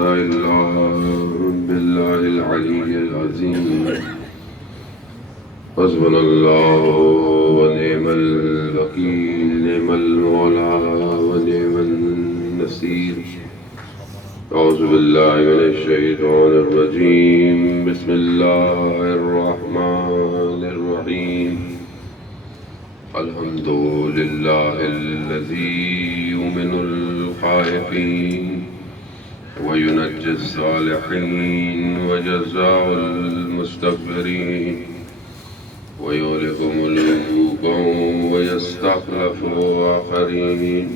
قوة إلا بالله العلي العظيم. حسبنا الله ونعم الوكيل، نعم المولى ونعم النصير. أعوذ بالله من الشيطان الرجيم. بسم الله الرحمن الرحيم. الحمد لله الذي يؤمن الخائفين وينجي الصالحين وجزاء المستكبرين ويهلك ملوكا ويستخلف آخرين.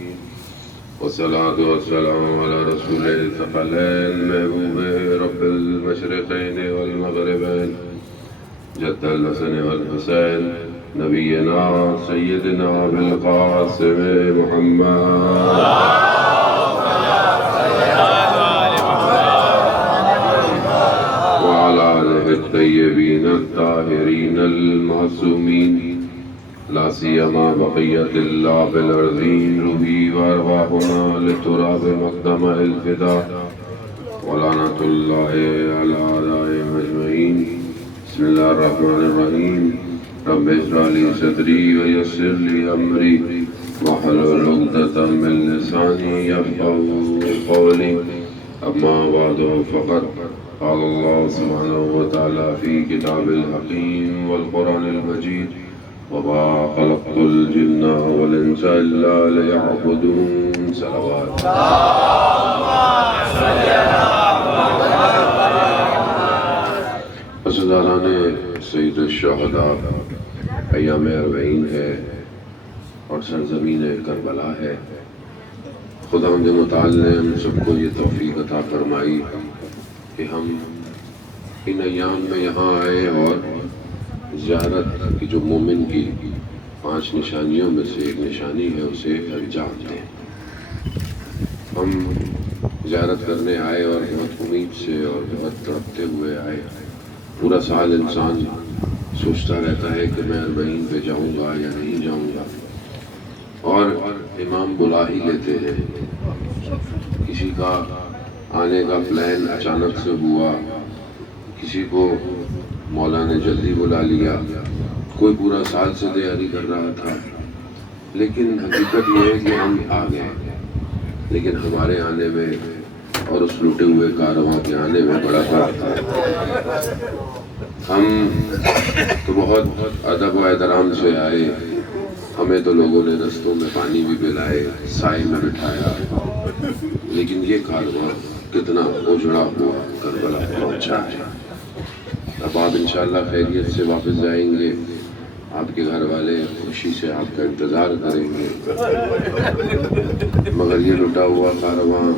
والصلاة والسلام على رسول الثقلين محبوب رب المشرقين والمغربين جد الحسن والحسين نبينا سيدنا بالقاسم محمد وعلى آله الطيبين الطاهرين المعصومين، لا سيما بقية الله في الأرضين. روحي وأرواحنا للتراب مقدم الفداء ولعنة الله على أعدائهم أجمعين. بسم الله الرحمن الرحيم. رب اشرح لي صدري ويسر لي أمري واحلل عقدة من لساني يفقهوا قولي. أما بعد فقد قال الله سبحانه وتعالى في كتاب الحكيم والقرآن المجيد: وما خلقت الجن والإنس إلا ليعبدون. صلوات عزیزان سید الشہداء ایام اربعین ہے اور سرزمین کربلا ہے. خدا متعال نے ہم سب کو یہ توفیق عطا فرمائی کہ ہم ان ایام میں یہاں آئے اور زیارت کی جو مومن کی 5 نشانیوں میں سے ایک نشانی ہے اسے انجام دیں. ہم زیارت کرنے آئے اور بہت امید سے اور بہت تڑپتے ہوئے آئے. پورا سال انسان سوچتا رہتا ہے کہ میں اربعین پہ جاؤں گا یا نہیں جاؤں گا، اور امام بلا ہی لیتے ہیں. کسی کا آنے کا پلان اچانک سے ہوا، کسی کو مولا نے جلدی بلا لیا، کوئی پورا سال سے تیاری کر رہا تھا. لیکن حقیقت یہ ہے کہ ہم آ گئے، لیکن ہمارے آنے میں اور اس لٹے ہوئے کارواں کے آنے میں بڑا فرق تھا. ہم تو بہت ادب و احترام سے آئے. ہمیں تو لوگوں نے رستوں میں پانی بھی پلائے، سائے میں بٹھایا، لیکن یہ کارواں کتنا اجڑا ہوا کربلا پہنچا ہے. اب آپ انشاءاللہ خیریت سے واپس جائیں گے. آپ کے گھر والے خوشی سے آپ کا انتظار کریں گے، مگر یہ لٹا ہوا کارواں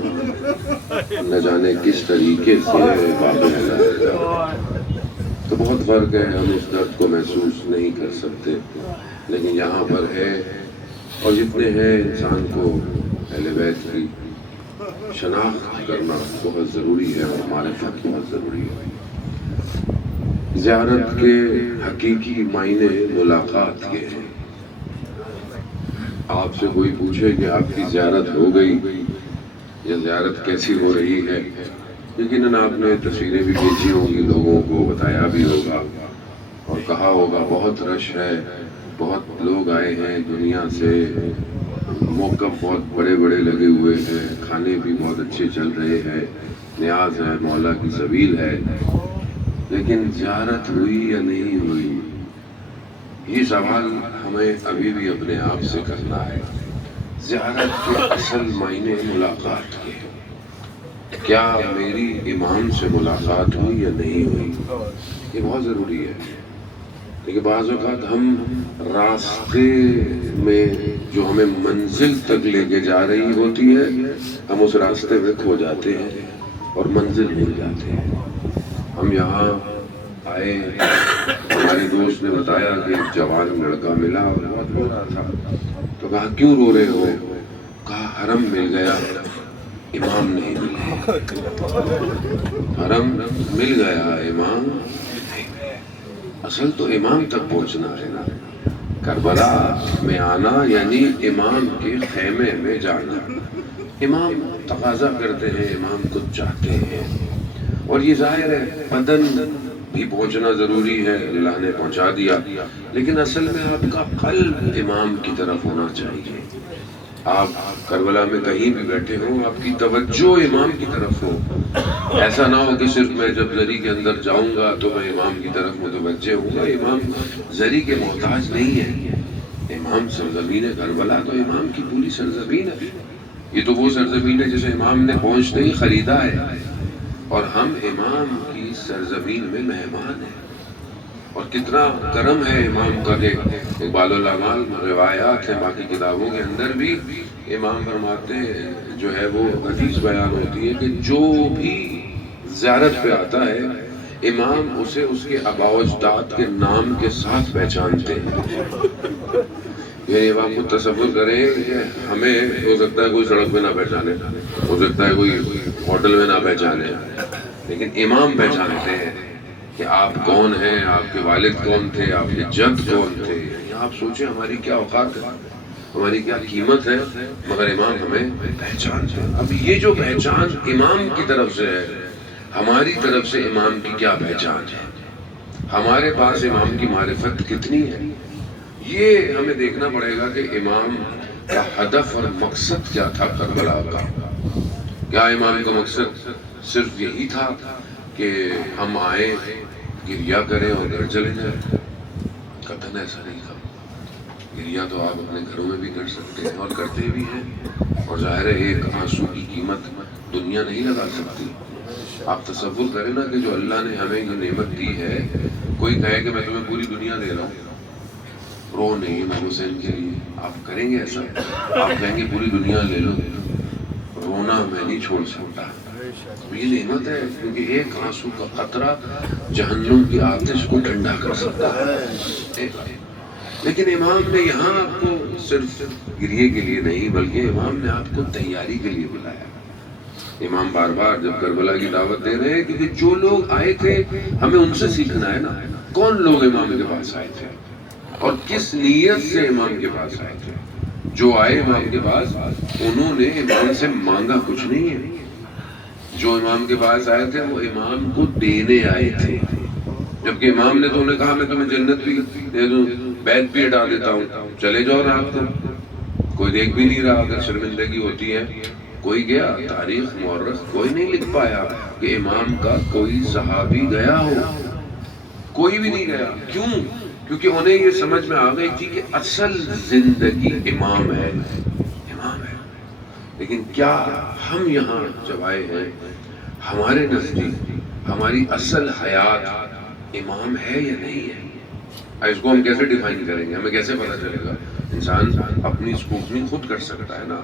نہ جانے کس طریقے سے واپس جائے گا. تو بہت فرق ہے. ہم اس درد کو محسوس نہیں کر سکتے، لیکن یہاں پر ہے. اور جتنے ہیں انسان کو اہل بیت کی شناخت کرنا بہت ضروری ہے اور معرفت بہت ضروری ہے. زیارت کے حقیقی معنی ملاقات کے ہیں. آپ سے کوئی پوچھے کہ آپ کی زیارت ہو گئی یا زیارت کیسی ہو رہی ہے، یقیناً آپ نے تصویریں بھی بھیجی ہوں گی، لوگوں کو بتایا بھی ہوگا اور کہا ہوگا بہت رش ہے، بہت لوگ آئے ہیں دنیا سے، موقف بہت بڑے بڑے لگے ہوئے ہیں، کھانے بھی بہت اچھے چل رہے ہیں، نیاز ہے، مولا کی سبیل ہے. لیکن زیارت ہوئی یا نہیں ہوئی، یہ سوال ہمیں ابھی بھی اپنے آپ سے کرنا ہے. زیارت کے اصل معنی ملاقات کے. کیا میری امام سے ملاقات ہوئی یا نہیں ہوئی، یہ بہت ضروری ہے. لیکن بعض اوقات ہم راستے میں جو ہمیں منزل تک لے کے جا رہی ہوتی ہے، ہم اس راستے میں کھو جاتے ہیں اور منزل بھول جاتے ہیں. ہم یہاں آئے، ہمارے دوست نے بتایا کہ ایک جوان لڑکا ملا اور بہت رو رہا تھا. تو کہا کیوں رو رہے ہو؟ کہا حرم مل گیا، امام نہیں ملے. حرم مل گیا، امام نہیں ملے. اصل تو امام تک پہنچنا ہے نا. کربلا میں آنا یعنی امام کے خیمے میں جانا. امام تقاضا کرتے ہیں، امام کو چاہتے ہیں، اور یہ ظاہر ہے بدن بھی پہنچنا ضروری ہے، اللہ نے پہنچا دیا، لیکن اصل میں آپ کا قلب امام کی طرف ہونا چاہیے۔ آپ کربلا میں کہیں بھی بیٹھے ہوں، آپ کی توجہ امام کی طرف ہو۔ ایسا نہ ہو کہ صرف میں جب زری کے اندر جاؤں گا تو میں امام کی طرف متوجہ ہوں گا۔ امام زری کے محتاج نہیں ہے۔ امام سرزمین کربلا تو امام کی پوری سرزمین ہے۔ یہ تو وہ سرزمین ہے جسے امام نے پہنچتے ہی خریدا ہے، اور ہم امام کی سرزمین میں مہمان ہیں۔ اور کتنا کرم ہے امام کا کہ اقبال الاعمال روایات ہیں، باقی کتابوں کے اندر بھی امام فرماتے ہیں، جو ہے وہ حدیث بیان ہوتی ہے کہ جو بھی زیارت پہ آتا ہے امام اسے اس کے آباء و اجداد کے نام کے ساتھ پہچانتے ہیں۔ یعنی آپ کو تصور کریں کہ ہمیں ہو سکتا ہے کوئی سڑک پہ نہ پہچانے، ہو سکتا ہے کوئی ہوٹل میں نہ پہچانے، لیکن امام پہچانتے ہیں کہ آپ کون ہیں، آپ کے والد کون تھے، آپ کے جد کون تھے۔ یعنی آپ سوچیں ہماری کیا اوقات ہے، ہماری کیا قیمت ہے، مگر امام ہمیں پہچانتے ہیں۔ اب یہ جو پہچان امام کی طرف سے ہے، ہماری طرف سے امام کی کیا پہچان ہے، ہمارے پاس امام کی معرفت کتنی ہے، یہ ہمیں دیکھنا پڑے گا کہ امام کا ہدف اور مقصد کیا تھا کربلا کا۔ کیا امام کا مقصد صرف یہی تھا کہ ہم آئیں، گریہ کریں اور گھر چلے جائیں؟ قطعاً ایسا نہیں تھا۔ گریہ تو آپ اپنے گھروں میں بھی کر سکتے ہیں اور کرتے بھی ہیں، اور ظاہر ہے ایک آنسو کی قیمت دنیا نہیں لگا سکتی۔ آپ تصور کریں نا کہ جو اللہ نے ہمیں جو نعمت دی ہے، کوئی کہے کہ میں تمہیں پوری دنیا دے رہا ہوں، رو نہیں امام حسین کے لیے، آپ کریں گے ایسا؟ آپ کہیں گے پوری دنیا لے لو، رونا میں نہیں چھوڑ سکتا۔ یہ نعمت ہے، کیونکہ ایک آنسو کا قطرہ جہنم کی آتش کو ٹھنڈا کر سکتا ہے۔ لیکن امام نے یہاں آپ کو صرف گریے کے لیے نہیں، بلکہ امام نے آپ کو تیاری کے لیے بلایا۔ امام بار بار جب کربلا کی دعوت دے رہے ہیں، کیونکہ جو لوگ آئے تھے ہمیں ان سے سیکھنا ہے نا، کون لوگ امام کے پاس آئے تھے اور کس نیت سے امام کے پاس آئے تھے۔ جو آئے امام کے پاس انہوں نے امام سے مانگا کچھ نہیں ہے، جو امام کے پاس آئے تھے وہ امام کو دینے آئے تھے، جبکہ امام نے تو انہیں کہا میں تمہیں جنت بھی دے دوں، بیت بھی ہٹا دیتا ہوں، چلے جاؤ رات کو۔ کوئی دیکھ بھی نہیں رہا، اگر شرمندگی ہوتی ہے کوئی گیا، تاریخ مورخ کوئی نہیں لکھ پایا کہ امام کا کوئی صحابی گیا ہو، کوئی بھی نہیں گیا۔ کیوں؟ کیونکہ انہیں یہ سمجھ میں آ گئی تھی کہ اصل زندگی امام ہے، امام ہے۔ لیکن کیا ہم یہاں جب آئے ہیں ہمارے نزدیک ہماری اصل حیات امام ہے یا نہیں ہے؟ اس کو ہم کیسے ڈیفائن کریں گے، ہمیں کیسے پتا چلے گا؟ انسان اپنی اسکوٹنی خود کر سکتا ہے نا،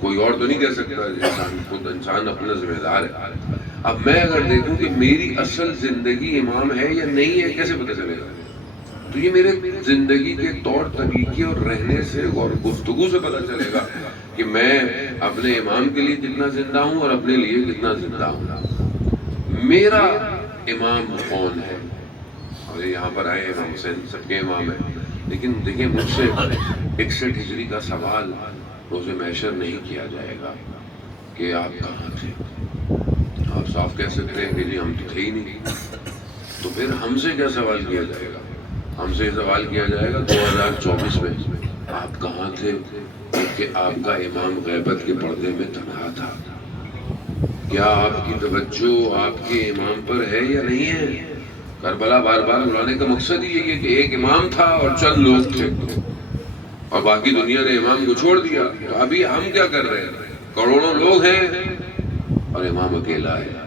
کوئی اور تو نہیں کہہ سکتا، انسان خود، انسان اپنا ذمہ دار ہے۔ اب میں اگر دیکھوں کہ میری اصل زندگی امام ہے یا نہیں ہے، کیسے پتا چلے گا؟ تو یہ میرے زندگی کے طور طریقے اور رہنے سے اور گفتگو سے پتا چلے گا کہ میں اپنے امام کے لیے کتنا زندہ ہوں اور اپنے لیے کتنا زندہ ہوں۔ میرا امام کون ہے؟ اور یہاں پر آئے امام حسین سب کے امام ہیں، لیکن دیکھیں مجھ سے 61 ہجری کا سوال روز محشر نہیں کیا جائے گا کہ آپ کہاں تھے۔ آپ صاف کہہ سکتے ہیں کہ جی ہم تو تھے ہی نہیں، تو پھر ہم سے کیا سوال کیا جائے گا؟ ہم سے سوال کیا جائے گا 2024 میں آپ کہاں تھے کہ آپ کا امام غیبت کے پردے میں تنہا تھا؟ کیا آپ کی توجہ آپ کے امام پر ہے یا نہیں ہے؟ کربلا بار بار بلانے کا مقصد ہی یہی ہے کہ ایک امام تھا اور چند لوگ تھے، اور باقی دنیا نے امام کو چھوڑ دیا۔ تو ابھی ہم کیا کر رہے ہیں؟ کروڑوں لوگ ہیں اور امام اکیلا ہے۔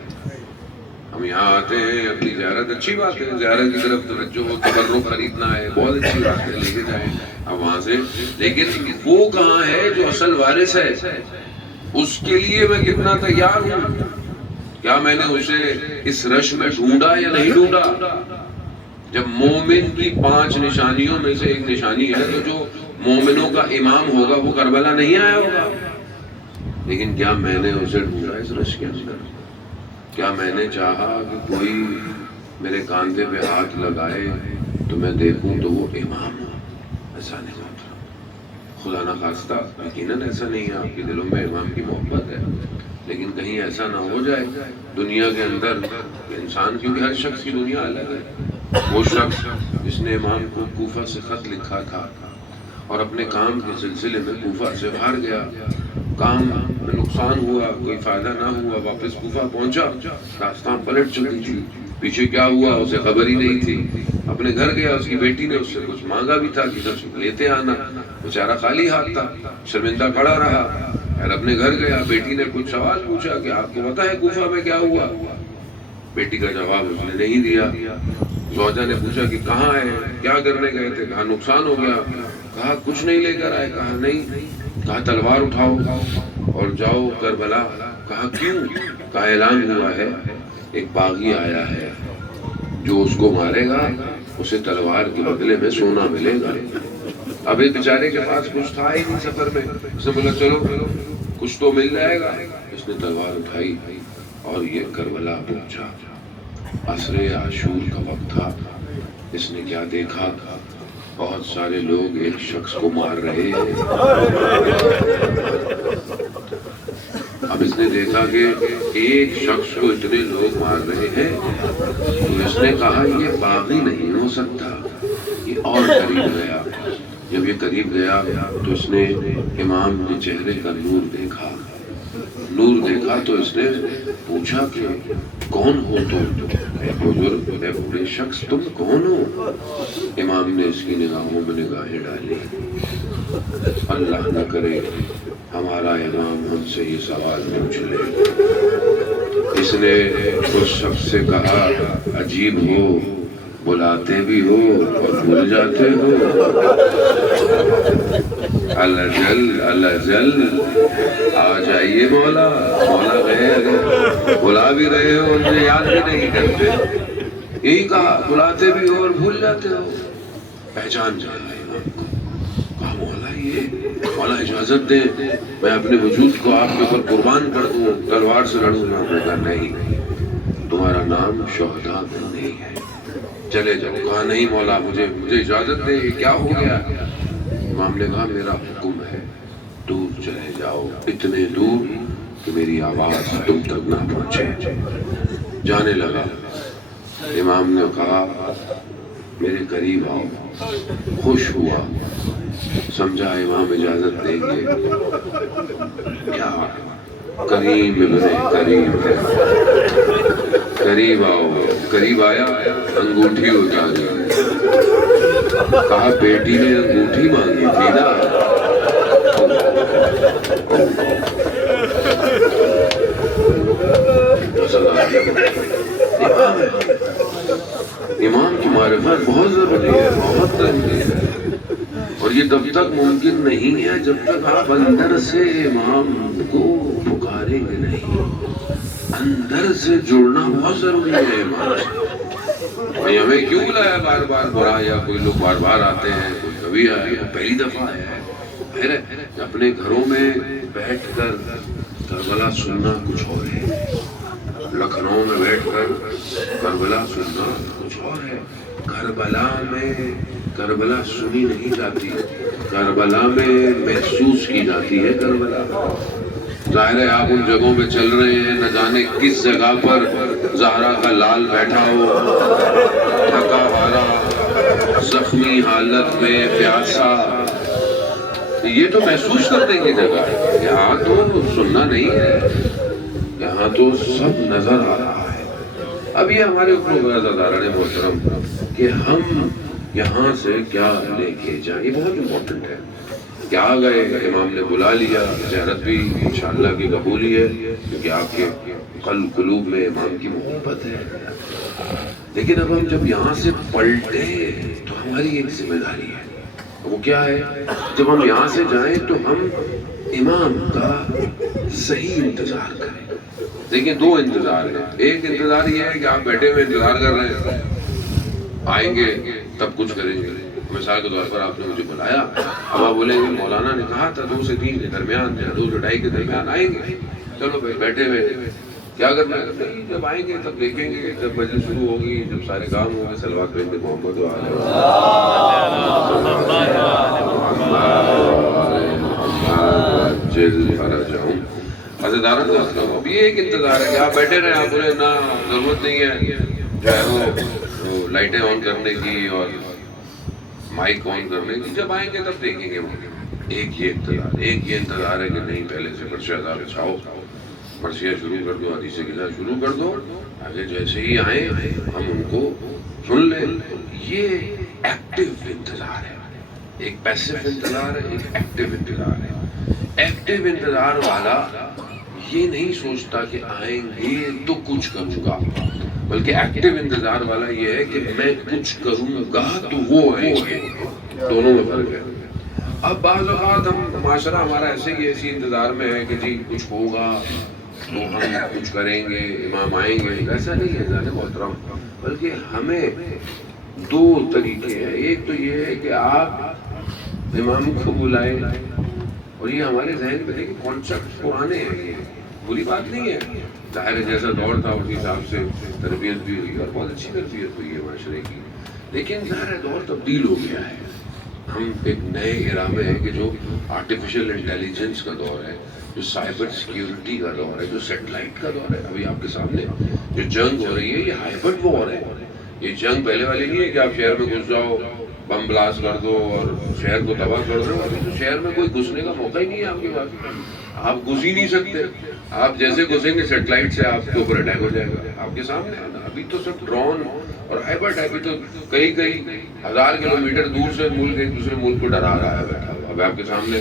ہم یہاں آتے ہیں، اپنی زیارت، اچھی بات ہے، زیارت کی طرف توجہ ہو، تبرک خریدنا ہے، بہت اچھی بات ہے، لے کے جائیں اب وہاں سے، لیکن وہ کہاں ہے جو اصل وارث ہے؟ اس کے لیے میں کتنا تیار ہوں؟ کیا میں نے اسے اس رش میں ڈھونڈا یا نہیں ڈھونڈا؟ جب مومن کی 5 نشانیوں میں سے ایک نشانی ہے تو جو مومنوں کا امام ہوگا وہ کربلا نہیں آیا ہوگا، لیکن کیا میں نے اسے ڈھونڈا اس رش کے اندر؟ کیا میں نے چاہا کہ کوئی میرے کاندھے پہ ہاتھ لگائے تو میں دیکھوں تو وہ امام ہو؟ ایسا نہیں ہوتا۔ خدا نہ خواستہ یقیناً ایسا نہیں ہے، آپ کے دلوں میں امام کی محبت ہے، لیکن کہیں ایسا نہ ہو جائے دنیا کے اندر انسان، کیونکہ ہر شخص کی دنیا الگ ہے۔ وہ شخص جس نے امام کو کوفہ سے خط لکھا تھا اور اپنے کام کے سلسلے میں کوفہ سے باہر گیا، کام میں نقصان ہوا، کوئی فائدہ نہ ہوا، واپس کوفہ پہنچا، راستہ پلٹ چکی تھی، پیچھے کیا ہوا اسے خبر ہی نہیں تھی۔ اپنے گھر گیا، اس کی بیٹی نے اس سے کچھ مانگا بھی تھا کہ کچھ لیتے آنا، بیچارہ خالی ہاتھ تھا، شرمندہ کھڑا رہا۔ پھر اپنے گھر گیا، بیٹی نے کچھ سوال پوچھا کہ آپ کو پتہ ہے کوفہ میں کیا ہوا؟ بیٹی کا جواب اس نے نہیں دیا۔ زوجہ نے پوچھا کہ کہاں ہے، کیا کرنے گئے تھے؟ کہا نقصان ہو گیا۔ کہا کچھ نہیں لے کر آئے؟ کہا نہیں۔ کہا تلوار اٹھاؤ اور جاؤ کربلا۔ کہا کیوں؟ کہا اعلان ہوا ہے ایک باغی آیا ہے، جو اس کو مارے گا اسے تلوار کے بدلے میں سونا ملے گا۔ اب اس بیچارے کے پاس کچھ تھا ہی نہیں سفر میں، اس نے بولا چلو کچھ تو مل جائے گا۔ اس نے تلوار اٹھائی اور یہ کربلا پہنچا۔ عصر عاشور کا وقت تھا۔ اس نے کیا دیکھا؟ بہت سارے لوگ ایک شخص کو مار رہے ہیں۔ اب اس نے دیکھا کہ ایک شخص کو اتنے لوگ مار رہے ہیں، تو اس نے کہا یہ باغی نہیں ہو سکتا۔ یہ اور قریب گیا۔ جب یہ قریب گیا تو اس نے امام کے چہرے کا نور دیکھا۔ نور دیکھا تو اس نے پوچھا کہ کون ہو تم؟ اے بزرگ، اے بڑے شخص، تم کون ہو؟ امام نے اس کی نگاہوں میں نگاہیں ڈالی۔ اللہ نہ کرے ہمارا امام ہم سے یہ سوال پوچھ لے۔ اس نے اس شخص سے کہا عجیب ہو، بلاتے بھی ہو اور بھول جاتے ہو۔ اللہ جل اللہ جل، آ جائیے مولا۔ مولا گئے، بلا بھی رہے ہو، انہیں یاد بھی نہیں کرتے۔ یہی کہا بلاتے بھی ہو اور بھول جاتے ہو۔ پہچان جانا امام کو۔ کہا مولا یہ مولا اجازت دیں میں اپنے وجود کو آپ کے اوپر قربان کر دوں، تلوار سے لڑوں گا۔ کہا نہیں، تمہارا نام شہداء میں نہیں ہے، چلے جاؤ۔ کہا نہیں مولا، مجھے اجازت دیں، یہ کیا ہو گیا؟ امام نے کہا میرا حکم ہے دور چلے جاؤ، اتنے دور کہ میری آواز تم تک نہ پہنچے۔ جانے لگا۔ امام نے کہا میرے قریب آؤ۔ خوش ہوا، سمجھا امام اجازت دیں گے۔ کیا کریم ابن کریم ہے۔ قریب آؤ۔ قریب آیا، انگوٹھی اٹھا دی۔ کہا بیٹی نے انگوٹھی مانگی تھی نا۔ امام کی معرفت بہت ضروری ہے، بہت ضروری ہے، اور یہ تب تک ممکن نہیں ہے جب تک آپ اندر سے امام کو پکاریں گے نہیں۔ اندر سے جڑنا بہت ضروری ہے امام سے۔ بھائی ہمیں کیوں بلایا بار بار برا، یا کوئی لوگ بار بار آتے ہیں، کوئی کبھی آئے، پہلی دفعہ آیا ہے۔ اپنے گھروں میں بیٹھ کر کربلا سننا کچھ اور ہے، لکھنؤ میں بیٹھ کر کربلا سننا کچھ اور ہے۔ کربلا سنی نہیں جاتی، کربلا میں محسوس کی جاتی ہے کربلا۔ ظاہر ہے آپ ان جگہوں میں چل رہے ہیں، نہ جانے کس جگہ پر زہرا کا لال بیٹھا ہو، تھکا ہارا، زخمی حالت میں، پیاسا۔ یہ تو محسوس کرنے کی جگہ ہے، یہاں تو سننا نہیں ہے، یہاں تو سب نظر آ رہا ہے۔ اب یہ ہمارے اوپر بڑا زیادہ محترم کہ ہم یہاں سے کیا لے کے جائیں، یہ بہت امپورٹنٹ ہے۔ کیا گئے، امام نے بلا لیا، زیارت بھی انشاءاللہ کی قبولی ہے، کیونکہ آپ کے قلوب میں امام کی محبت ہے۔ لیکن اب ہم جب یہاں سے پلٹے تو ہماری ایک ذمہ داری ہے، وہ کیا ہے؟ جب ہم یہاں سے جائیں تو ہم امام کا صحیح انتظار کریں۔ دیکھیں دو انتظار ہیں، ایک انتظار یہ ہے کہ آپ بیٹھے ہوئے انتظار کر رہے ہیں، آئیں گے تب کچھ کریں گے۔ مثال کے طور پر آپ نے مجھے بلایا، اب آپ بولیں گے مولانا نے کہا تھا 2 سے 3 کے درمیان یا 2 سے 2.5 کے درمیان آئیں گے، چلو بیٹھے ہوئے کیا کرنا ہے؟ نہیں، جب آئیں گے تب دیکھیں گے، جب مجلس شروع ہوگی، جب سارے کام ہوں گے، صلوات پڑھیں گے محمد فرجہم۔ عزیزانہ دوستو، اب یہ ایک انتظار ہے کہ آپ بیٹھے رہیں، آپ بولے نہ ضرورت نہیں ہے جو ہے وہ لائٹیں آن کرنے کی اور مائک آن کرنے کی، جب آئیں گے تب دیکھیں گے۔ ایک یہ انتظار ہے کہ نہیں، پہلے سے پرچہ دار بچھاؤ، مرثیہ شروع کر دو، حدیث کتاب شروع کر دو، آگے جیسے ہی آئیں ہم ان کو سن لیں۔ یہ ایکٹیو انتظار ہے، ایک پیسو انتظار ہے، ایک ایکٹیو انتظار ہے۔ ایکٹیو انتظار والا یہ نہیں سوچتا کہ آئیں گے تو کچھ کروں گا، بلکہ ایکٹیو انتظار والا یہ ہے کہ میں کچھ کروں گا تو وہ آئیں گے۔ دونوں میں فرق ہے۔ اب بعض اوقات معاشرہ ہمارا ایسی انتظار میں ہے کہ جی کچھ ہوگا تو ہم کچھ کریں گے، امام آئیں گے۔ ایسا نہیں ہے جانے محترم، بلکہ ہمیں دو طریقے ہیں۔ ایک تو یہ ہے کہ آپ امام کو بلائیں، اور یہ ہمارے ذہن میں دیکھیں کانسیپٹ پرانے ہیں، یہ بری بات نہیں ہے۔ ظاہر ہے جیسا دور تھا اس حساب سے تربیت بھی ہوئی اور بہت اچھی تربیت ہوئی ہے معاشرے کی، لیکن ظاہر ہے دور تبدیل ہو گیا ہے۔ ہم ایک نئے ایرا میں ہیں کہ جو آرٹیفیشل انٹیلیجنس کا دور ہے، جو سائبر سیکیورٹی کا دور ہے، جو سیٹلائٹ کا دور ہے۔ ابھی آپ کے سامنے جو جنگ ہو رہی ہے یہ ہائبرڈ وار ہے۔ یہ جنگ پہلے والی نہیں ہے کہ آپ شہر میں گھس جاؤ، بم بلاسٹ کر دو اور شہر کو تباہ کر دو۔ ابھی تو شہر میں کوئی گھسنے کا موقع ہی نہیں ہے آپ کے پاس، آپ گھس ہی نہیں سکتے۔ آپ جیسے گھسیں گے سیٹلائٹ سے آپ کے اوپر اٹیک ہو جائے گا، آپ کے سامنے ہے نا۔ ابھی تو سب ڈرون اور ہائبرڈ ہے، ابھی تو کئی ہزار کلومیٹر دور سے ملک ایک دوسرے ملک کو ڈرا رہا ہے بیٹھا ہوا۔ اب آپ کے سامنے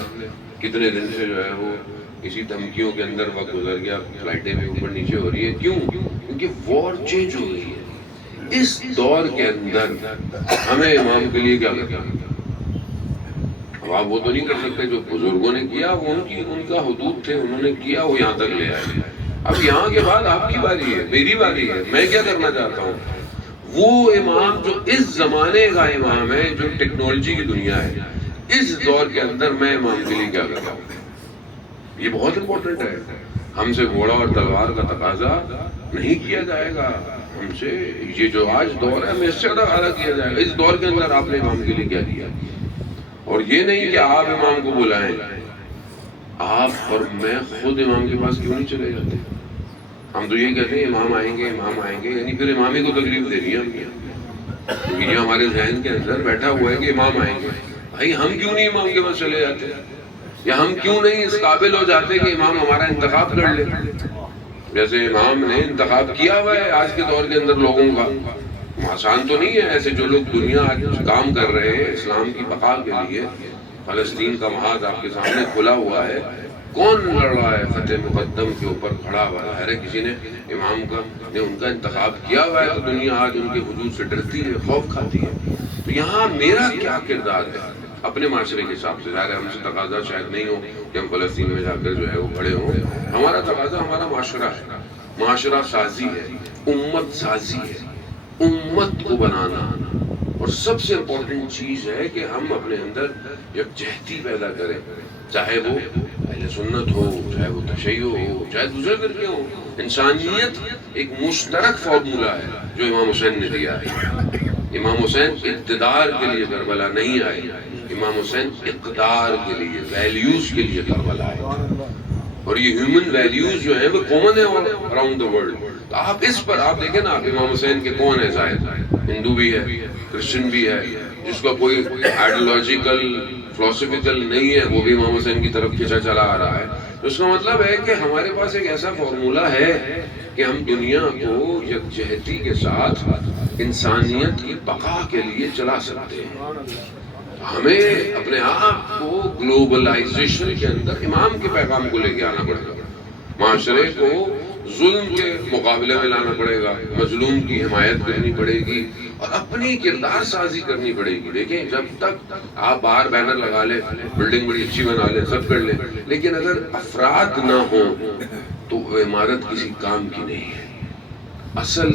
کتنے دن سے جو ہے وہ اسی دھمکیوں کے اندر وقت گزر گیا، فلائٹیں بھی اوپر نیچے ہو رہی ہے۔ کیوں؟ کیونکہ وار چینج ہو گئی ہے۔ اس دور کے اندر ہمیں امام کے لیے کیا کرنا ہے؟ اب آپ وہ تو نہیں کر سکتے جو بزرگوں نے کیا، وہ ان کا حدود تھے، انہوں نے کیا، وہ یہاں تک لے آئے۔ اب یہاں کے بعد آپ کی باری ہے، میری باری ہے، میں کیا کرنا چاہتا ہوں؟ وہ امام جو اس زمانے کا امام ہے، جو ٹیکنالوجی کی دنیا ہے، اس دور کے اندر میں امام کے لیے کیا کرتا ہوں؟ یہ بہت امپورٹنٹ ہے۔ ہم سے گھوڑا اور تلوار کا تقاضا نہیں کیا جائے گا، ہم سے یہ جو آج دور ہے ہمیں اس سے زیادہ اعلیٰ کیا جائے گا۔ اس دور کے اندر آپ نے امام کے لیے کیا کیا؟ اور یہ نہیں کہ آپ امام کو بلائیں، آپ اور میں خود امام کے پاس کیوں نہیں چلے جاتے؟ ہم تو یہ کہتے ہیں امام آئیں گے، امام آئیں گے، یعنی پھر امام ہی کو تکلیف دے رہی ہے ہم کیا؟ کیونکہ جو ہمارے ذہن کے اندر بیٹھا ہوا ہے کہ امام آئیں گے، بھائی ہم کیوں نہیں امام کے پاس چلے جاتے؟ یا ہم کیوں نہیں اس قابل ہو جاتے کہ امام ہمارا انتخاب کر لے؟ جیسے امام نے انتخاب کیا ہوا ہے آج کے دور کے اندر لوگوں کا۔ آسان تو نہیں ہے، ایسے جو لوگ دنیا آج کام کر رہے ہیں اسلام کی بقا کے لیے، فلسطین کا محاذ آپ کے سامنے کھلا ہوا ہے، کون لڑ رہا ہے فتح مقدم کے اوپر کھڑا ہوا ہے؟ کسی نے امام کا نے ان کا انتخاب کیا ہوا ہے، تو دنیا آج ان کے وجود سے ڈرتی ہے، خوف کھاتی ہے۔ تو یہاں میرا کیا کردار ہے اپنے معاشرے کے حساب سے؟ ظاہر ہے ہم سے تقاضا شاید نہیں ہو کہ ہم فلسطین میں جا کر جو ہے وہ کھڑے ہوں۔ ہمارا تقاضا ہمارا معاشرہ ہے، معاشرہ سازی ہے، امت سازی ہے، امت کو بنانا۔ اور سب سے امپورٹنٹ چیز ہے کہ ہم اپنے اندر یکجہتی پیدا کریں، چاہے وہ اہل سنت ہو، چاہے وہ تشیع ہو، چاہے دوسرے فرقے ہوں۔ انسانیت ایک مشترک فارمولہ ہے جو امام حسین نے دیا ہے۔ امام حسین اقتدار کے لیے کربلا نہیں آئے، امام حسین اقتدار کے لیے، ویلیوز کے لیے کربلا آئے۔ اور یہ ہیومن ویلیوز جو ہیں وہ کامن ہیں اراؤنڈ دا ورلڈ۔ تو آپ اس پر آپ دیکھیں نا، آپ امام حسین کے کون ہے زائد؟ ہندو بھی ہے، کرسچن بھی ہے، جس کا کوئی آئیڈیولوجیکل فلسفیکل نہیں ہے وہ بھی امام حسین کی طرف کھینچا چلا آ رہا ہے۔ تو اس کا مطلب ہے کہ ہمارے پاس ایک ایسا فارمولہ ہے کہ ہم دنیا کو یکجہتی کے ساتھ انسانیت کی بقا کے لیے چلا سکتے ہیں۔ ہمیں اپنے آپ کو گلوبلائزیشن کے اندر امام کے پیغام کو لے کے آنا پڑے گا، معاشرے کو ظلم کے مقابلے میں لانا پڑے گا، مظلوم کی حمایت کرنی پڑے گی اور اپنی کردار سازی کرنی پڑے گی۔ دیکھیں جب تک آپ باہر بینر لگا لیں، بلڈنگ بڑی اچھی بنا لیں، سب کر لیں، لیکن اگر افراد نہ ہوں تو وہ عمارت کسی کام کی نہیں ہے۔ اصل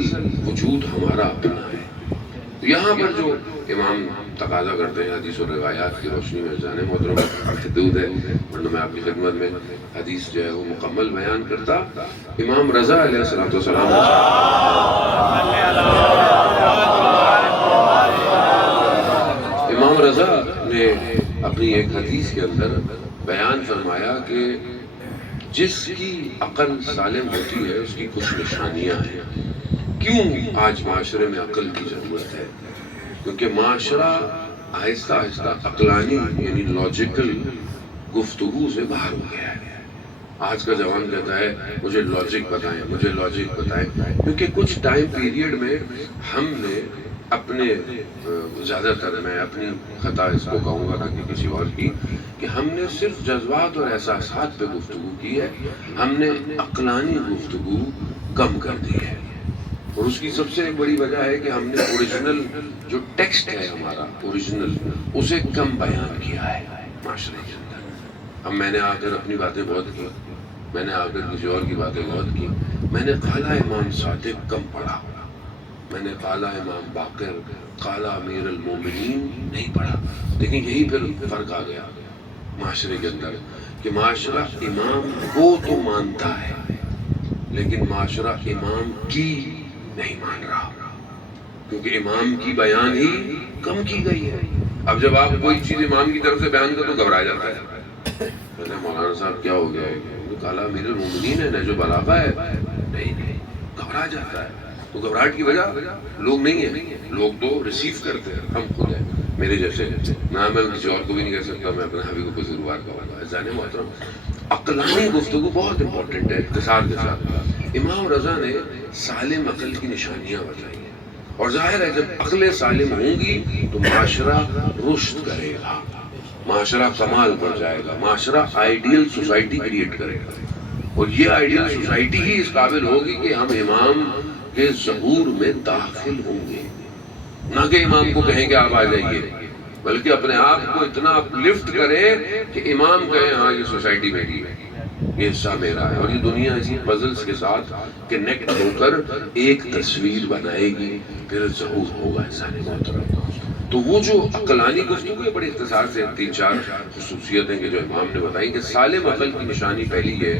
وجود ہمارا اپنا ہے۔ یہاں پر جو امام تقاضا کرتے ہیں حدیث و روایات کی روشنی میں جانے محترم حدود ہے، ورنہ میں آپ کی خدمت میں حدیث جو ہے وہ مکمل بیان کرتا۔ امام رضا علیہ السلام امام رضا نے اپنی ایک حدیث کے اندر بیان فرمایا کہ جس کی عقل سالم ہوتی ہے اس کی کچھ نشانیاں ہیں۔ کیوں آج معاشرے میں عقل کی ضرورت ہے؟ کیونکہ معاشرہ آہستہ آہستہ عقلانی یعنی لاجیکل گفتگو سے باہر ہو گیا ہے۔ آج کا جوان کہتا ہے مجھے لاجک بتائیں، مجھے لاجک بتائیں، کیونکہ کچھ ٹائم پیریڈ میں ہم نے اپنے زیادہ تر میں اپنی خطا اس کو کہوں گا نہ کہ کسی اور کی، کہ ہم نے صرف جذبات اور احساسات پہ گفتگو کی ہے، ہم نے عقلانی گفتگو کم کر دی ہے۔ اور اس کی سب سے ایک بڑی وجہ ہے کہ ہم نے اوریجنل جو ٹیکسٹ ہے ہمارا اوریجنل اسے کم بیان کیا ہے معاشرے کے اندر۔ اب میں نے آ کر اپنی باتیں بہت کی، میں نے آ کر کسی اور کی باتیں بہت کی، میں نے قال امام صادق کم پڑھا، میں نے قال امام باقر، قال امیر المومنین نہیں پڑھا۔ لیکن یہی پھر فرق آ گیا معاشرے کے اندر کہ معاشرہ امام کو تو مانتا ہے لیکن معاشرہ امام کی نہیں مان رہا، کیونکہ امام کی بیان ہی کم کی گئی ہے۔ اب جب آپ کوئی چیز امام کی طرف سے بیان کرو تو گھبرا جاتا ہے، مولانا صاحب کیا ہو گیا؟ قال امیر المومنین ہے، جو بلاغہ ہے، نہیں گھبرا جاتا ہے۔ تو گھبراہٹ کی وجہ لوگ نہیں ہیں، لوگ تو ریسیو کرتے ہیں، ہم خود ہیں میرے جیسے، نہ میں کسی اور کو بھی نہیں کہہ سکتا، میں اپنے حبیب کو بزرگوار کہوں گا۔ عزیزان محترم، عقلانی گفتگو بہت امپورٹنٹ ہے۔ اختصار کے ساتھ امام رضا نے سالم عقل کی نشانیاں بتائی ہیں، اور ظاہر ہے جب عقلیں سالم ہوں گی تو معاشرہ رشد کرے گا، معاشرہ کمال پر جائے گا، معاشرہ آئیڈیل سوسائٹی کریٹ کرے گا، اور یہ آئیڈیل سوسائٹی ہی اس قابل ہوگی کہ ہم امام کے ظہور میں داخل ہوں گے، نہ کہ امام کو کہیں کہ آپ آ جائیے، بلکہ اپنے آپ کو اتنا اپلفٹ کرے کہ امام کہے ہاں یہ سوسائٹی میری ہے، یہ حصہ میرا ہے، اور یہ دنیا اسی پزلز کے ساتھ کنیکٹ ہو کر ایک تصویر بنائے گی، پھر ظہور ہوگا انسانی محترم۔ تو وہ جو عقلانی گفتگو ہے، بڑی اختصار سے 3-4 خصوصیتیں کہ جو امام نے بتائی کہ سالم عقل کی نشانی پہلی ہے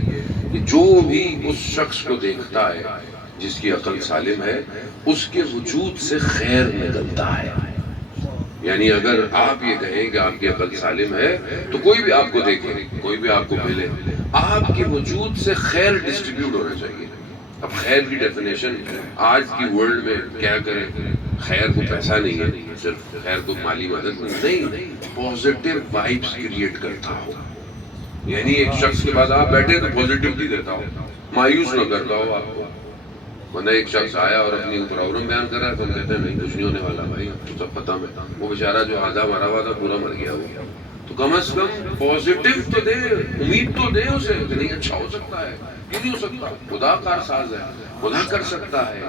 کہ جو بھی اس شخص کو دیکھتا ہے جس کی عقل سالم ہے اس کے وجود سے خیر نکلتا ہے۔ یعنی اگر آپ یہ کہیں کہ آپ کی عقل سالم ہے تو کوئی بھی آپ کو دیکھے، کوئی بھی آپ کو ملے، آپ کے وجود سے خیر ڈسٹریبیوٹ ہونا چاہیے۔ اب خیر کی ڈیفینیشن آج کی ورلڈ میں کیا کریں؟ خیر کو پیسہ نہیں ہے، صرف خیر کو مالی مدد نہیں، پازیٹیو وائبس کریٹ کرتا ہو، یعنی ایک شخص کے بعد آپ بیٹھے تو پازیٹیوٹی دیتا ہو، مایوس نہ کرتا ہو آپ کو۔ ورنہ ایک شخص آیا اور اپنی پرابلم بیان کر رہا ہے تو ہم کہتے ہیں نہیں کچھ نہیں ہونے والا بھائی، اب تو سب ختم ہے، وہ بیچارہ جو آدھا مرا ہوا تھا پورا مر گیا ہو، تو کم از کم پازیٹیو تو دے، امید تو دے اسے کہ نہیں اچھا ہو سکتا ہے، کیوں نہیں ہو سکتا؟ خدا کار ساز ہے، خدا کر سکتا ہے۔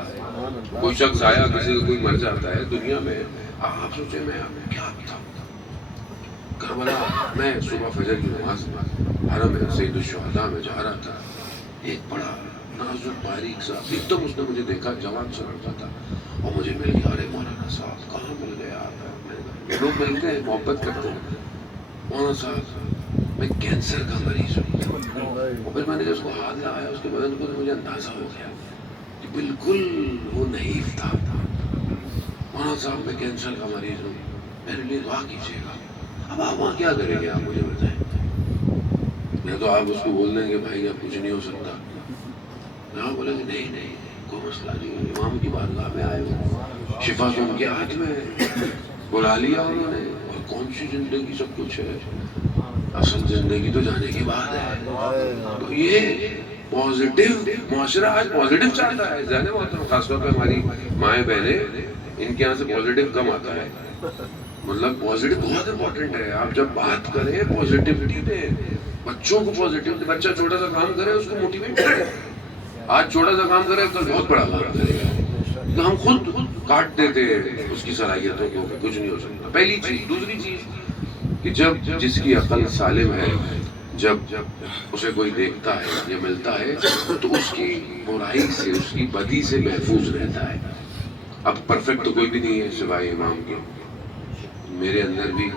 کوئی شخص آیا، کسی کا کوئی مر جاتا ہے دنیا میں، آپ سوچیں میں آپ کو کیا بتاؤں، کربلا میں صبح فجر کی نماز حرم سید الشہداء میں جا رہا تھا، ایک بڑا نازک باریک سا ایک دم اس نے مجھے دیکھا، جوان سا لڑکا تھا اور مجھے مل گیا، ارے مولانا صاحب کہاں مل گیا؟ لوگ ملتے ہیں محبت کرتے ہیں، مولانا صاحب میں کینسر کا مریض ہوں، اور پھر میں نے جب اس کو ہاتھ لگایا اس کے بدن کو تو مجھے اندازہ ہو گیا کہ بالکل وہ نحیف تھا۔ مولانا صاحب میں کینسر کا مریض ہوں، میرے لیے دعا کیجیے گا۔ اب آپ وہاں کیا کریں گے؟ آپ مجھے بتائیں، یا تو آپ اس کو بول دیں گے بھائی اب کچھ نہیں ہو سکتا، یہاں بولیں گے نہیں کوئی مسئلہ نہیں، امام کی بارگاہ میں آئے ہو، شفا تو ان کے ہاتھ میں ہے، بلا لیا انہوں نے، اور کون سی زندگی سب کچھ ہے، اصل زندگی تو جانے کے بعد ہے۔ تو یہ پازیٹیو معاشرہ آج پازیٹیو چاہتا ہے، ذہن محترم، خاص طور پہ ہماری مائیں بہنیں، ان کے یہاں سے پازیٹیو کم آتا ہے، مطلب پازیٹیو بہت امپورٹنٹ ہے۔ آپ جب بات کریں پازیٹیوٹی دیں، بچوں کو پازیٹیو، بچہ چھوٹا سا کام کرے اس کو موٹیویٹ کرے، آج چھوٹا سا کام کرے کل بہت بڑا کام کرے گا، تو ہم خود کاٹ دیتے ہیں اس کی صلاحیتوں کو کہ کچھ نہیں ہو سکتا، پہلی چیز۔ دوسری چیز کہ جب جس کی عقل سالم ہے، جب اسے کوئی دیکھتا ہے یا ملتا ہے تو اس کی برائی سے، اس کی بدی سے محفوظ رہتا ہے۔ اب پرفیکٹ تو کوئی بھی نہیں ہے سوائے امام کے، میرے اندر بھی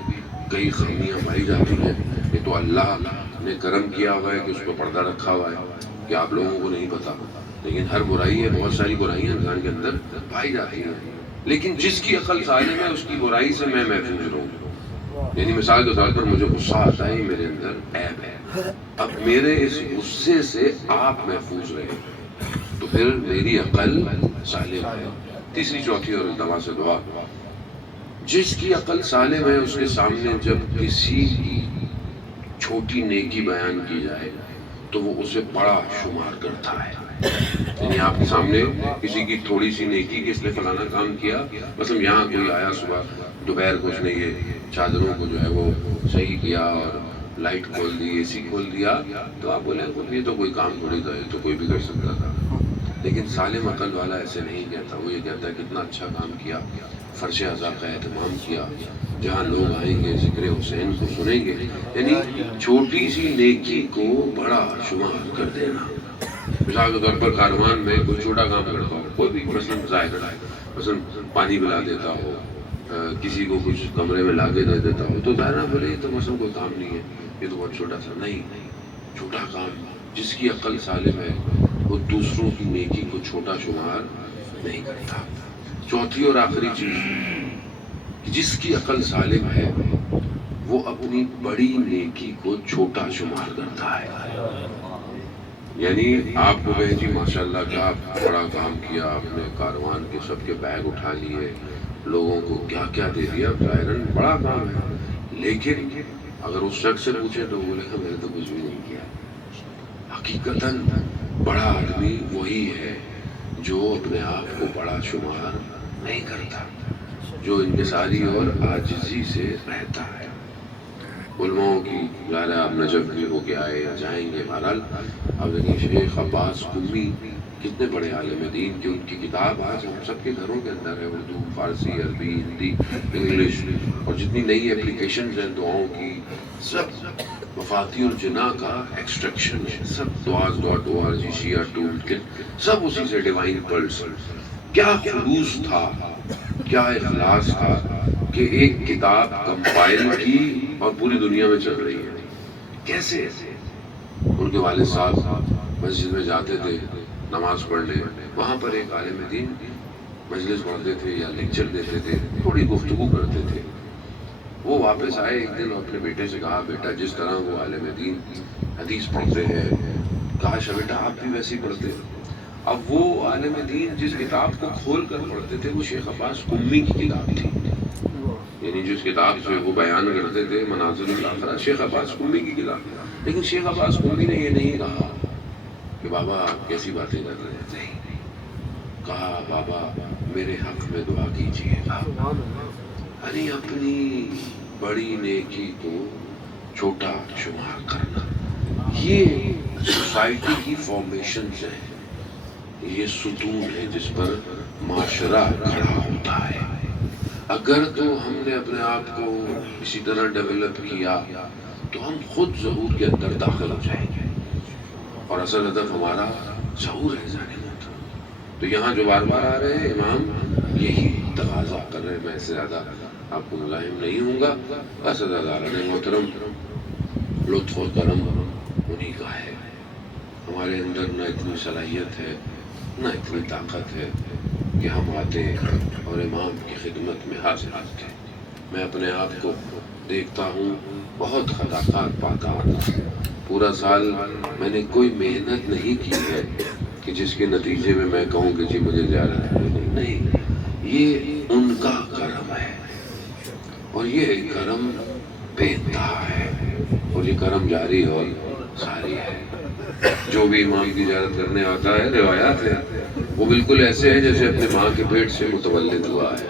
کئی خامیاں پائی جاتی ہیں. یہ تو اللہ نے کرم کیا ہوا ہے کہ اس پہ پردہ رکھا ہوا ہے کہ آپ لوگوں کو نہیں پتا. لیکن ہر برائی ہے، بہت ساری برائیاں انسان کے اندر پائی جاتی ہیں. لیکن جس کی عقل سالم ہے اس کی برائی سے میں محفوظ رہوں. یعنی مثال کے طور پر مجھے غصہ آتا ہے، میرے اندر عیب ہے، اب میرے اس غصے سے آپ محفوظ رہے تو پھر میری عقل سالم ہے. تیسری چوتھی اور دوا سے دعا، جس کی عقل سالم ہے اس کے سامنے جب کسی کی چھوٹی نیکی بیان کی جائے تو وہ اسے بڑا شمار کرتا ہے. یعنی آپ کے سامنے کسی کی تھوڑی سی نیکی کہ اس نے فلانا کام کیا، مثلا یہاں کوئی آیا صبح دوپہر کو، اس نے یہ چادروں کو جو ہے وہ صحیح کیا اور لائٹ کھول دی، اے سی کھول دیا، تو آپ بولیں یہ تو کوئی کام تھوڑی تھا، یہ تو کوئی بھی کر سکتا تھا. لیکن سالم عقل والا ایسے نہیں کہتا. وہ یہ کہتا ہے کتنا اچھا کام کیا، فرش اعضاء کا اہتمام کیا، جہاں لوگ آئیں گے ذکر حسین کو سنیں گے. یعنی چھوٹی سی نیکی کو بڑا شمار کر دینا. مثال کے طور پر کاروان میں کوئی چھوٹا کام کرتا ہو، کوئی بھی مثلاً ظاہر ہے، مثلاً پانی پلا دیتا ہو، کسی کو کچھ کمرے میں لا کے دے دیتا ہو، تو ظاہر بولے یہ تو مثلاً کوئی کام نہیں ہے، یہ تو بہت چھوٹا سا. نہیں، چھوٹا کام جس کی عقل سالم ہے وہ دوسروں کی نیکی کو چھوٹا شمار نہیں کرتا. چوتھی اور آخری چیز، جس کی عقل سالم ہے وہ اپنی بڑی نیکی کو چھوٹا شمار کرتا ہے. یعنی آپ کو کہیں جی ماشاء اللہ کیا بڑا کام کیا آپ نے، کاروان کے سب کے بیگ اٹھا لیے، لوگوں کو کیا کیا دے دیا، ظاہراً بڑا کام ہے. لیکن اگر اس شخص سے پوچھیں تو وہ بولے گا میں نے تو کچھ بھی نہیں کیا. حقیقتاً بڑا آدمی وہی ہے جو اپنے آپ کو بڑا شمار نہیں کرتا، جو انکساری اور عاجزی سے رہتا ہے. علماء کی ظاہر آپ نجف بھی ہو کے آئے یا جائیں گے. بہرحال اب دیکھیں شیخ عباس قمی کتنے بڑے عالم دین کہ ان کی کتاب آج ہم سب کے گھروں کے اندر ہے. اردو، فارسی، عربی، ہندی، انگلش، اور جتنی نئی اپلیکیشنز ہیں دعاؤں کی، سب مفاتیح الجناح کا ایکسٹریکشن ہے. سب duas.org، شیعہ ٹول کٹ، سب اسی سے. ڈیوائن پلس، کیا خلوص تھا، کیا اخلاص تھا کہ ایک کتاب کمپائل کی اور پوری دنیا میں چل رہی ہے. کیسے؟ ان کے والد صاحب مسجد میں جاتے تھے نماز پڑھنے، وہاں پر ایک عالم دین مجلس پڑھتے تھے یا لیکچر دیتے تھے، تھوڑی گفتگو کرتے تھے. وہ واپس آئے ایک دن اور اپنے بیٹے سے کہا بیٹا جس طرح وہ عالم دین حدیث پڑھتے ہیں، کاش بیٹا آپ بھی ویسے ہی پڑھتے. اب وہ عالم دین جس کتاب کو کھول کر پڑھتے تھے وہ شیخ عباس قمی کی کتاب تھی. یعنی جس کتاب سے وہ بیان کرتے تھے مناظر الاخرہ، شیخ عباس قمی کی کتاب. لیکن شیخ عباس قمی نے یہ نہیں کہا کہ بابا آپ کیسی باتیں کر رہے تھے، کہا بابا میرے حق میں دعا کیجیے گا. یعنی اپنی بڑی نیکی کو چھوٹا شمار کرنا، یہ سوسائٹی کی فارمیشنز ہیں، یہ ستون ہے جس پر معاشرہ کھڑا ہوتا ہے. اگر تو ہم نے اپنے آپ کو اسی طرح ڈیولپ کیا تو ہم خود ظہور کے اندر داخل ہو جائیں گے، اور اصل ہدف ہمارا ظہور ہے ظاہر ہوتا. تو یہاں جو بار بار آ رہے ہیں امام یہی تقاضا کر رہے ہیں. میں اس سے زیادہ آپ کو مزاحم نہیں ہوں گا. بس عزیزان محترم، لطف و کرم انہی کا ہے. ہمارے اندر نہ اتنی صلاحیت ہے نہ اتنی طاقت ہے کہ ہم آتے اور امام کی خدمت میں حاضر آتے. میں اپنے آپ کو دیکھتا ہوں بہت خطاکار پاتا ہوں. پورا سال میں نے کوئی محنت نہیں کی ہے کہ جس کے نتیجے میں میں کہوں کہ جی مجھے زیارت ملی. نہیں، یہ ان کا کرم ہے، اور یہ کرم بے انتہا ہے، اور یہ کرم جاری اور ساری ہے. جو بھی امام کی زیارت کرنے آتا ہے، روایات ہے وہ بالکل ایسے ہیں جیسے اپنے ماں کے پیٹ سے متولد ہوا ہے.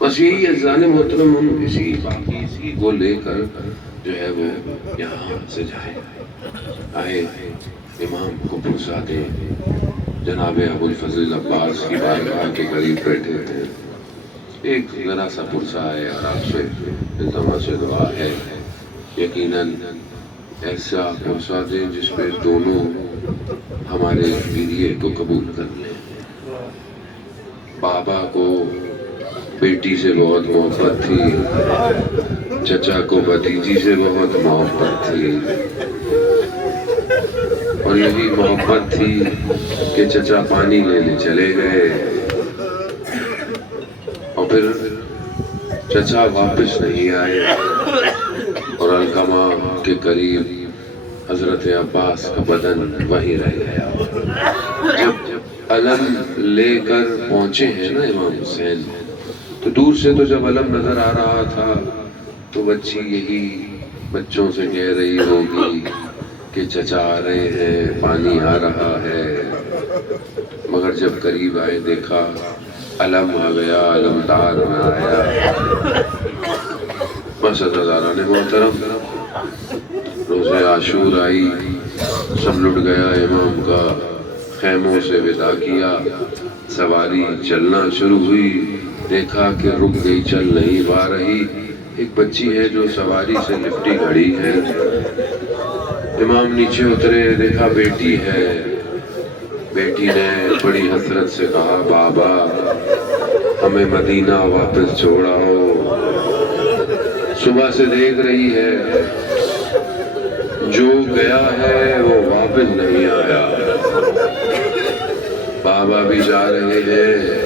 بس یہی اذان محترم، ہم اسی کو لے کر جو ہے وہ یہاں سے جائیں. آئے امام کو پرسا دیں. جناب ابو الفضل عباس کی بارگاہ کے قریب بیٹھے ہیں. ایک ذرا سا پرسا ہے اور آپ سے التماس سے دعا ہے، یقیناً ایسا پرسا دیں جس پہ دونوں ہمارے پیریے کو قبول کر لیں. بابا کو بیٹی سے بہت محبت تھی، چچا کو بھتیجی سے بہت محبت تھی، اور یہی محبت تھی کہ چچا پانی لینے چلے گئے اور پھر چچا واپس نہیں آئے، اور علقمہ کے قریب حضرت عباس کا بدن وہیں رہ گیا۔ جب علم لے کر پہنچے ہیں نا امام حسین، تو دور سے تو جب علم نظر آ رہا تھا تو بچی یہی بچوں سے کہہ رہی ہوگی کہ چچا آ رہے ہیں، پانی آ رہا ہے، مگر جب قریب آئے دیکھا علم آ گیا، علمدار نہ آیا۔ بس عزیزان محترم، روز عاشور آئی، سب لٹ گیا امام کا، خیموں سے ودا کیا، سواری چلنا شروع ہوئی، دیکھا کہ رک گئی، چل نہیں پا رہی، ایک بچی ہے جو سواری سے لپٹی کھڑی ہے۔ امام نیچے اترے، دیکھا بیٹی ہے، بیٹی نے بڑی حسرت سے کہا بابا ہمیں مدینہ واپس چھوڑاؤ، صبح سے دیکھ رہی ہے جو گیا ہے وہ واپس نہیں آیا، بابا بھی جا رہے ہیں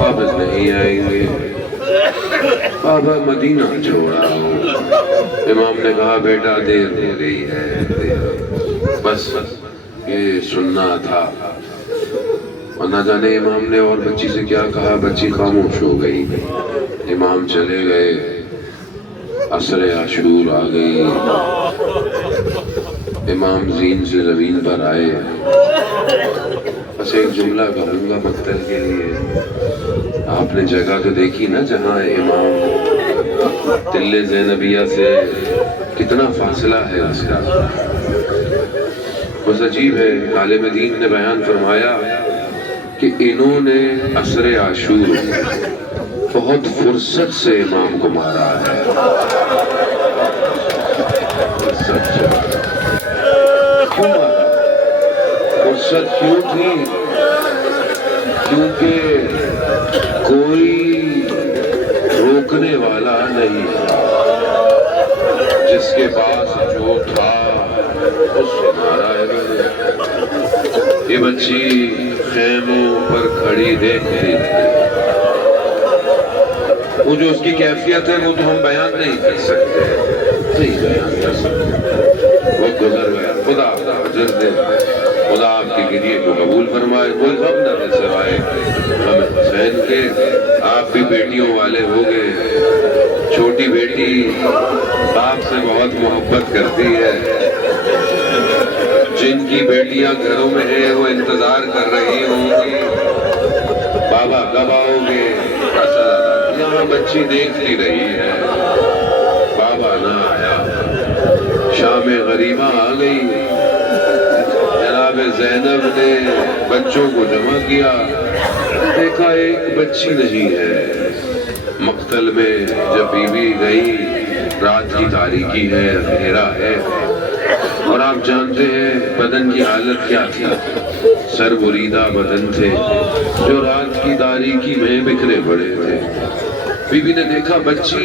واپس نہیں آئیں گے، بابا مدینہ چھوڑاؤ۔ امام نے کہا بیٹا دیر ہو گئی ہے، بس یہ سننا تھا، اور نہ جانے امام نے اور بچی سے کیا کہا، بچی خاموش ہو گئی۔ امام چلے گئے، عصر عاشور آ گئی، امام زین سے زمین پر آئے۔ بس ایک جملہ کہوں گا مقتل کے لیے، آپ نے جگہ تو دیکھی نا جہاں امام تل زینبیہ سے کتنا فاصلہ ہے اس کا۔ بس عجیب ہے، عالم دین نے بیان فرمایا کہ انہوں نے عصر عاشور بہت فرصت سے امام کو مارا ہے، فرصت سے کیوں مارا؟ فرصت کیوں تھی؟ کیونکہ کوئی روکنے والا نہیں تھا، جس کے پاس جو تھا اس سے مارا ہے۔ یہ بچی خیموں پر کھڑی دیکھ رہی تھی، وہ جو اس کی کیفیت ہے وہ تو ہم بیان نہیں کر سکتے، نہیں بیان کر سکتے، وہ گزر گیا۔ خدا اجر دے، خدا آپ کی گریے کو قبول فرمائے، کوئی غم نہ دے سوائے ہم حسین کے۔ آپ بھی بیٹیوں والے ہو گئے، چھوٹی بیٹی باپ سے بہت محبت کرتی ہے، جن کی بیٹیاں گھروں میں ہیں وہ انتظار کر رہی ہوں گی بابا کب آؤ گے۔ یہاں بچی دیکھتی رہی ہے، بابا نہ آیا، شام غریبہ آ گئی، جناب زینب نے بچوں کو جمع کیا، دیکھا ایک بچی نہیں ہے۔ مقتل میں جب بیوی گئی، رات کی تاریکی ہے، اندھیرا ہے، اور آپ جانتے ہیں بدن کی حالت کیا تھی، سر بریدہ بدن تھے جو رات کی تاریکی میں بکھرے پڑے تھے۔ بی بی نے دیکھا بچی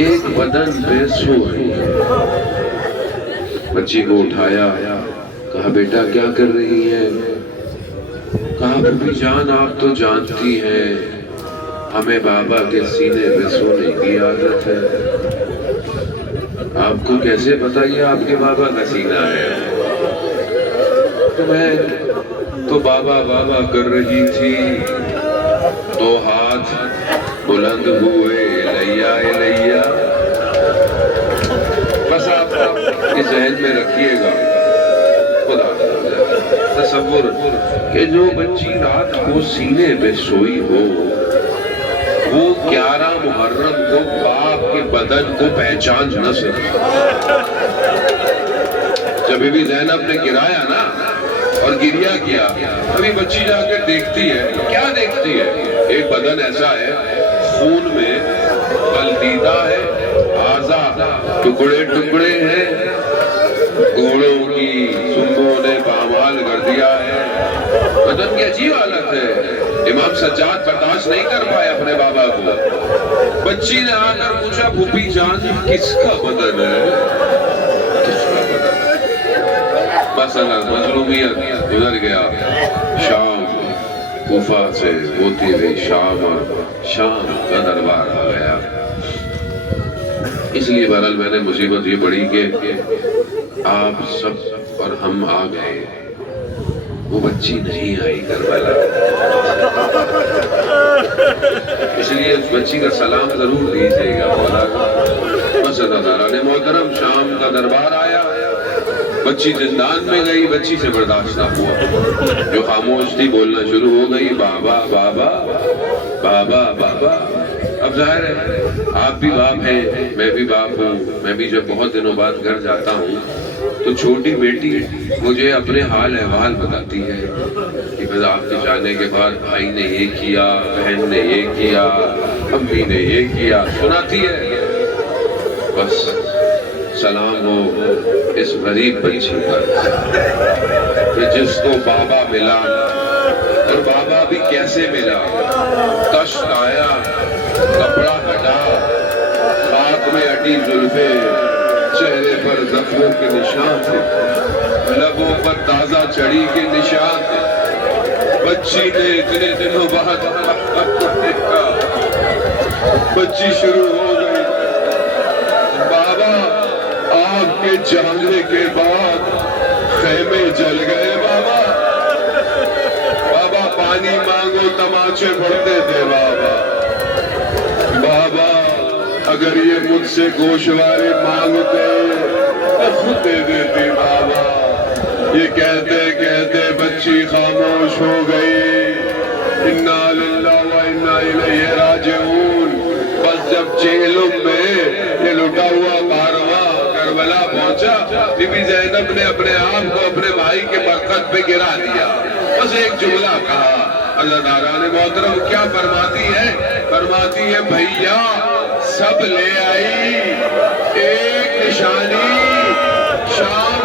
ایک بدن پہ سو رہی ہے، بچی کو اٹھایا، کہا بیٹا کیا کر رہی ہے؟ کہا بی جان آپ تو جانتی ہیں ہمیں بابا کے سینے پہ سونے کی عادت ہے۔ آپ کو کیسے پتا یہ آپ کے بابا کا سینہ ہے؟ میں تو بابا بابا کر رہی تھی، دو ہاتھ بلند ہوئے الیا الیا۔ بس آپ کے ذہن میں رکھیے گا، خدا تصور کہ جو بچی رات کو سینے پہ سوئی ہو، وہ 11 محرم کو باپ کے بدن کو پہچان نہ سکے۔ جب بی بی زینب نے گرایا نا اور گریا کیا، ابھی بچی جا کر دیکھتی ہے، کیا دیکھتی ہے؟ ایک بدن ایسا ہے، خون میں بلدیدہ ہے، اعضاء ٹکڑے ٹکڑے ہیں، گھوڑوں کی سنگوں نے پامال کر دیا ہے، بدن کی عجیب حالت ہے۔ امام سجاد برداشت نہیں کر پائے اپنے بابا کو. بچی نے آ کر پوچھا پھوپھی جان کس کا بدن ہے؟ کس کا بدن ہے؟ بس اگر مظلومیت گزر گیا. شام کوفہ سے ہوتی ہوئی شام اور شام کا دربار آ گیا. اس لیے بہرحال میں نے مصیبت یہ پڑی کہ آپ سب اور ہم آ گئے، وہ بچی نہیں آئی کربلا. اس لیے اس بچی کا سلام ضرور دیجیے گا. بس ادارہ نے محترم شام کا دربار آیا، بچی زندان میں گئی، بچی سے برداشت نہ ہوا، جو خاموش تھی بولنا شروع ہو گئی، بابا بابا بابا بابا. اب ظاہر ہے آپ بھی باپ ہیں، میں بھی باپ ہوں. میں بھی جب بہت دنوں بعد گھر جاتا ہوں تو چھوٹی بیٹی مجھے اپنے حال احوال بتاتی ہے کہ بس آپ کے جانے کے بعد بھائی نے یہ کیا، بہن نے یہ کیا، امی نے یہ کیا، سناتی ہے. بس سلام ہو اس غریب بچی پر کہ جس کو بابا ملا، اور بابا بھی کیسے ملا. کشت آیا، کپڑا ہٹا، خاک میں اٹی زلفیں، چہرے پر زخموں کے نشان تھے، لبوں پر تازہ چڑی کے نشان تھے. بچی نے اتنے دنوں بعد دیکھا، بچی شروع ہو گئی، بابا آپ کے جانے کے بعد خیمے جل گئے. بابا بابا پانی مانگو تماچے پڑتے تھے. بابا بابا اگر یہ مجھ سے گوشوارے مانگتے تو خود دے دیتی. بابا یہ کہتے کہتے بچی خاموش ہو گئی. انا للہ و انا الیہ راجعون. بس جب چہلم میں یہ لٹا ہوا کارواں کربلا پہنچا، بی بی زینب نے اپنے آپ کو اپنے بھائی کے برکت پہ گرا دیا. بس ایک جملہ کہا. عزاداران محترم کیا فرماتی ہے؟ فرماتی ہے بھیا سب لے آئی ایک نشانی، شام